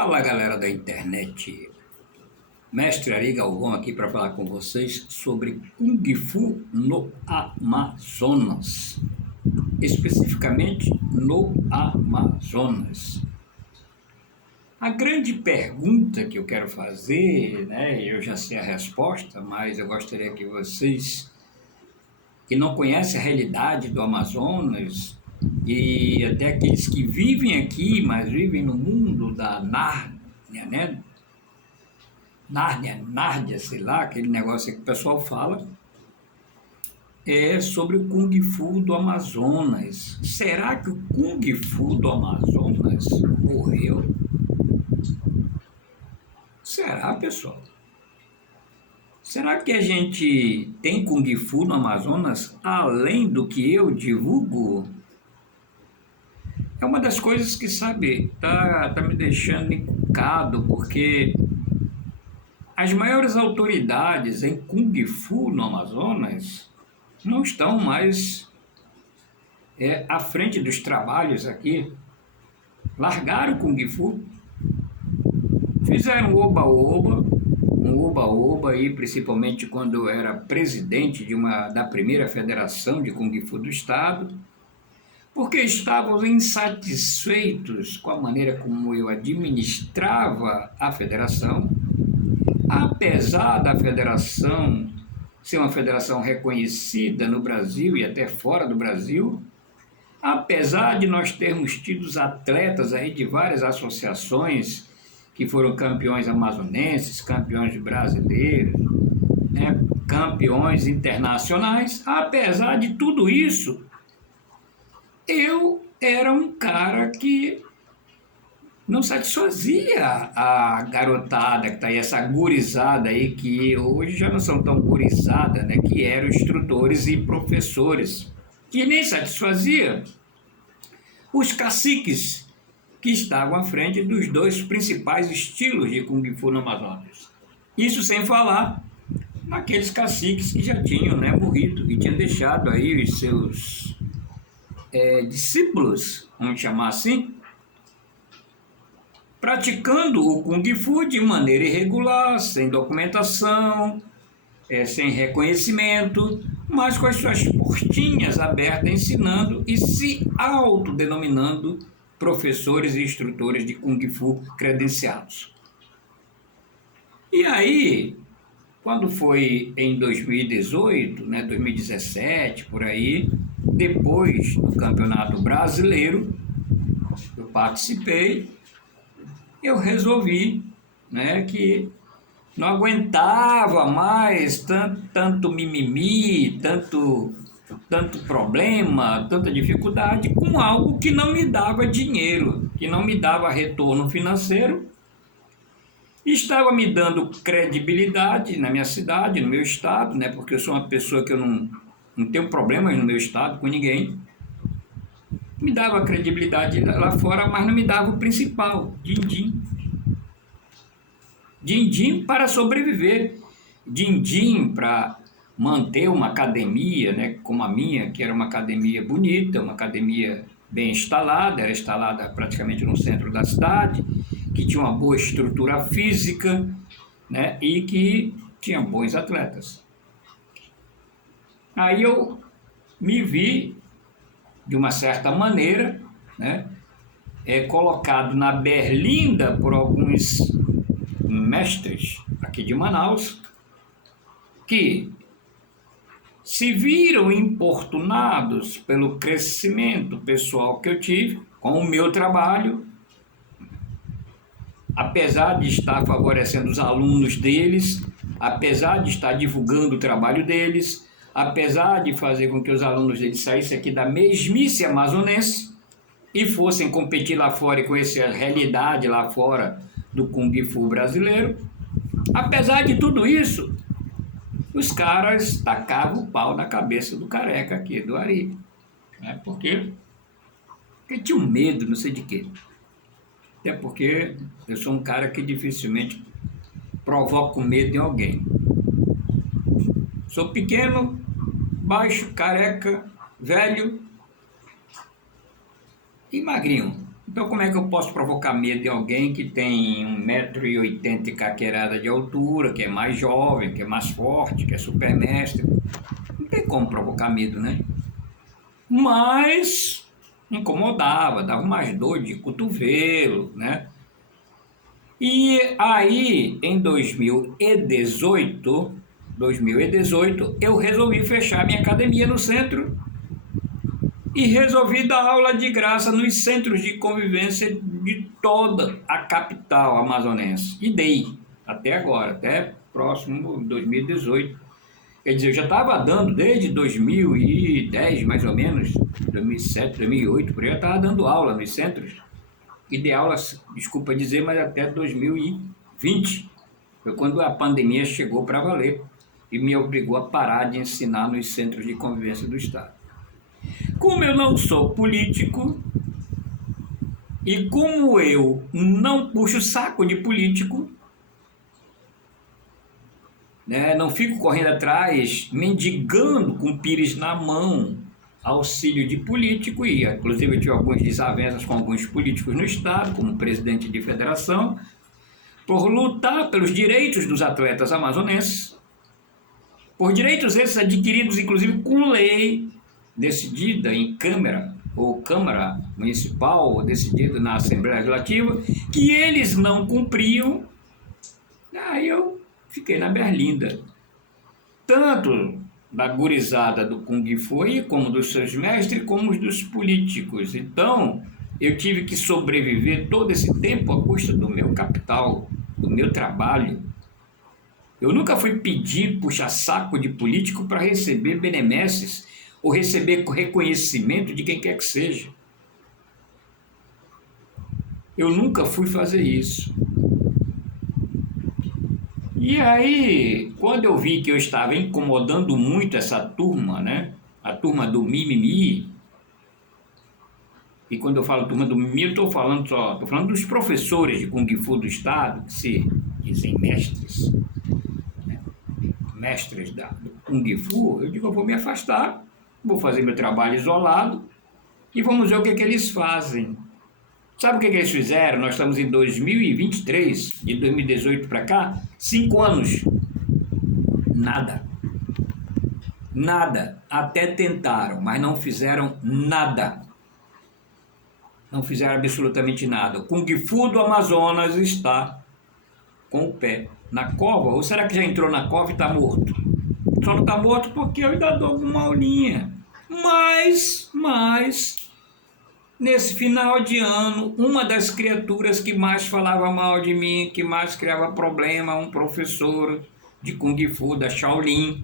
Fala, galera da internet, mestre Ari Galvão aqui para falar com vocês sobre Kung Fu no Amazonas, especificamente no Amazonas. A grande pergunta que eu quero fazer, eu já sei a resposta, mas eu gostaria que vocês que não conhecem a realidade do Amazonas e até aqueles que vivem aqui, mas vivem no mundo da Nárnia, né? Nárnia, sei lá, aquele negócio que o pessoal fala, é sobre o Kung Fu do Amazonas. Será que o Kung Fu do Amazonas morreu? Será, pessoal? Será que a gente tem Kung Fu no Amazonas além do que eu divulgo? É uma das coisas que, sabe, tá me deixando encucado, porque as maiores autoridades em Kung Fu no Amazonas não estão mais à frente dos trabalhos aqui. Largaram o Kung Fu, fizeram um oba-oba aí, principalmente quando eu era presidente da primeira federação de Kung Fu do Estado, porque estavam insatisfeitos com a maneira como eu administrava a federação, apesar da federação ser uma federação reconhecida no Brasil e até fora do Brasil, apesar de nós termos tido atletas aí de várias associações que foram campeões amazonenses, campeões brasileiros, campeões internacionais, apesar de tudo isso, eu era um cara que não satisfazia a garotada que está aí, essa gurizada aí, que hoje já não são tão gurizada, que eram instrutores e professores, que nem satisfazia os caciques que estavam à frente dos dois principais estilos de Kung Fu no Amazonas. Isso sem falar naqueles caciques que já tinham morrido e tinham deixado aí os seus discípulos, vamos chamar assim, praticando o Kung Fu de maneira irregular, sem documentação, sem reconhecimento, mas com as suas portinhas abertas, ensinando e se autodenominando professores e instrutores de Kung Fu credenciados. E aí, quando foi em 2018, 2017, por aí, depois do Campeonato Brasileiro, eu participei, eu resolvi que não aguentava mais tanto mimimi, tanto problema, tanta dificuldade com algo que não me dava dinheiro, que não me dava retorno financeiro, estava me dando credibilidade na minha cidade, no meu estado, porque eu sou uma pessoa que eu não tenho problemas no meu estado com ninguém. Me dava credibilidade lá fora, mas não me dava o principal, din-din. Din-din para sobreviver, din-din para manter uma academia, como a minha, que era uma academia bonita, uma academia bem instalada, era instalada praticamente no centro da cidade, que tinha uma boa estrutura física, e que tinha bons atletas. Aí eu me vi, de uma certa maneira, colocado na berlinda por alguns mestres aqui de Manaus, que se viram importunados pelo crescimento pessoal que eu tive com o meu trabalho, apesar de estar favorecendo os alunos deles, apesar de estar divulgando o trabalho deles, apesar de fazer com que os alunos deles saíssem aqui da mesmice amazonense e fossem competir lá fora e conhecer a realidade lá fora do Kung Fu brasileiro, apesar de tudo isso, os caras tacavam o pau na cabeça do careca aqui, do Ari. Por quê? Porque tinha um medo, não sei de quê. Até porque eu sou um cara que dificilmente provoco medo em alguém. Sou pequeno, baixo, careca, velho e magrinho. Então, como é que eu posso provocar medo de alguém que tem 1,80 m e caquerada de altura, que é mais jovem, que é mais forte, que é supermestre? Não tem como provocar medo, né? Mas incomodava, dava mais dor de cotovelo, né? E aí, em 2018, eu resolvi fechar minha academia no centro e resolvi dar aula de graça nos centros de convivência de toda a capital amazonense. E dei, até agora, até próximo 2018. Quer dizer, eu já estava dando desde 2010, mais ou menos, 2007, 2008, por aí eu estava dando aula nos centros. E dei aula, desculpa dizer, mas até 2020. Foi quando a pandemia chegou para valer e me obrigou a parar de ensinar nos centros de convivência do Estado. Como eu não sou político e como eu não puxo saco de político, né, não fico correndo atrás, mendigando com pires na mão auxílio de político, e inclusive eu tive algumas desavenças com alguns políticos no Estado, como presidente de federação, por lutar pelos direitos dos atletas amazonenses, por direitos esses adquiridos inclusive com lei, decidida em Câmara, ou Câmara Municipal, ou decidida na Assembleia Legislativa, que eles não cumpriam. Aí eu fiquei na berlinda. Tanto da gurizada do Kung Fu, como dos seus mestres, como dos políticos. Então, eu tive que sobreviver todo esse tempo à custa do meu capital, do meu trabalho. Eu nunca fui pedir puxar saco de político para receber benesses ou receber reconhecimento de quem quer que seja. Eu nunca fui fazer isso. E aí, quando eu vi que eu estava incomodando muito essa turma, né? A turma do mimimi, e quando eu falo turma do mimimi, eu estou falando dos professores de Kung Fu do Estado, que se dizem mestres, né? Mestres do Kung Fu, eu digo, eu vou me afastar, vou fazer meu trabalho isolado e vamos ver o que eles fazem. Sabe o que eles fizeram? Nós estamos em 2023, de 2018 para cá, 5 anos. Nada. Nada. Até tentaram, mas não fizeram nada. Não fizeram absolutamente nada. O Kung Fu do Amazonas está com o pé na cova. Ou será que já entrou na cova e está morto? Só não está morto porque eu ainda dou uma aulinha. Mas... nesse final de ano, uma das criaturas que mais falava mal de mim, que mais criava problema, um professor de Kung Fu da Shaolin,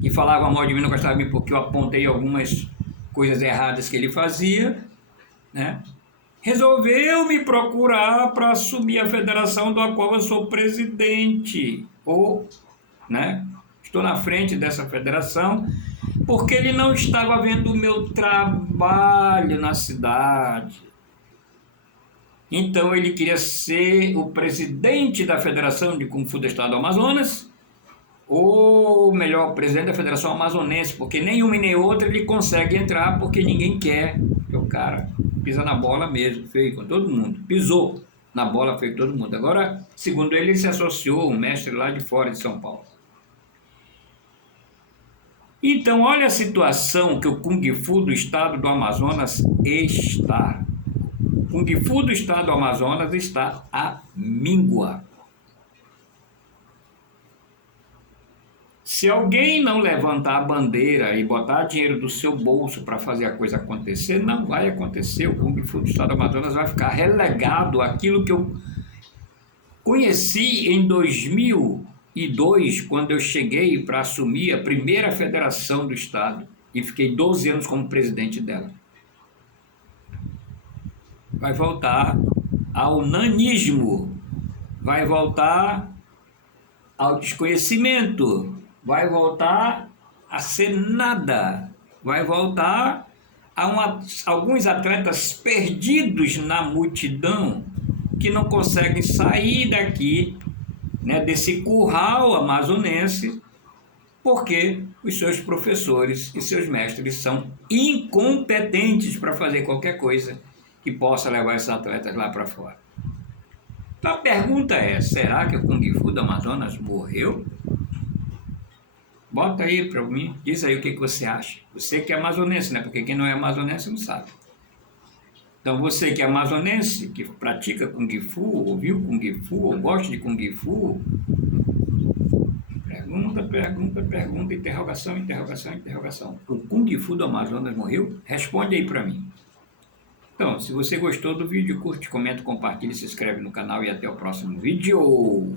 que falava mal de mim, não gostava de mim porque eu apontei algumas coisas erradas que ele fazia, né? Resolveu me procurar para assumir a federação da qual eu sou presidente, né? Estou na frente dessa federação, porque ele não estava vendo o meu trabalho na cidade. Então ele queria ser o presidente da Federação de Kung Fu do Estado do Amazonas, ou melhor, presidente da Federação Amazonense, porque nenhuma e nem outra ele consegue entrar, porque ninguém quer. Porque o cara pisa na bola mesmo, feio com todo mundo. Pisou na bola, feio com todo mundo. Agora, segundo ele se associou um mestre lá de fora de São Paulo. Então, olha a situação que o Kung Fu do Estado do Amazonas está. O Kung Fu do Estado do Amazonas está à míngua. Se alguém não levantar a bandeira e botar dinheiro do seu bolso para fazer a coisa acontecer, não vai acontecer. O Kung Fu do Estado do Amazonas vai ficar relegado àquilo que eu conheci em 2002, quando eu cheguei para assumir a primeira federação do Estado e fiquei 12 anos como presidente dela. Vai voltar ao nanismo, vai voltar ao desconhecimento, vai voltar a ser nada, vai voltar a alguns atletas perdidos na multidão que não conseguem sair daqui, né, desse curral amazonense, porque os seus professores e seus mestres são incompetentes para fazer qualquer coisa que possa levar esses atletas lá para fora. Então a pergunta é, será que o Kung Fu do Amazonas morreu? Bota aí para mim, diz aí o que você acha. Você que é amazonense, né? Porque quem não é amazonense não sabe. Então você que é amazonense, que pratica Kung Fu, ou viu Kung Fu, ou gosta de Kung Fu, pergunta, interrogação, interrogação, interrogação. O Kung Fu do Amazonas morreu? Responde aí para mim. Então, se você gostou do vídeo, curte, comenta, compartilha, se inscreve no canal e até o próximo vídeo.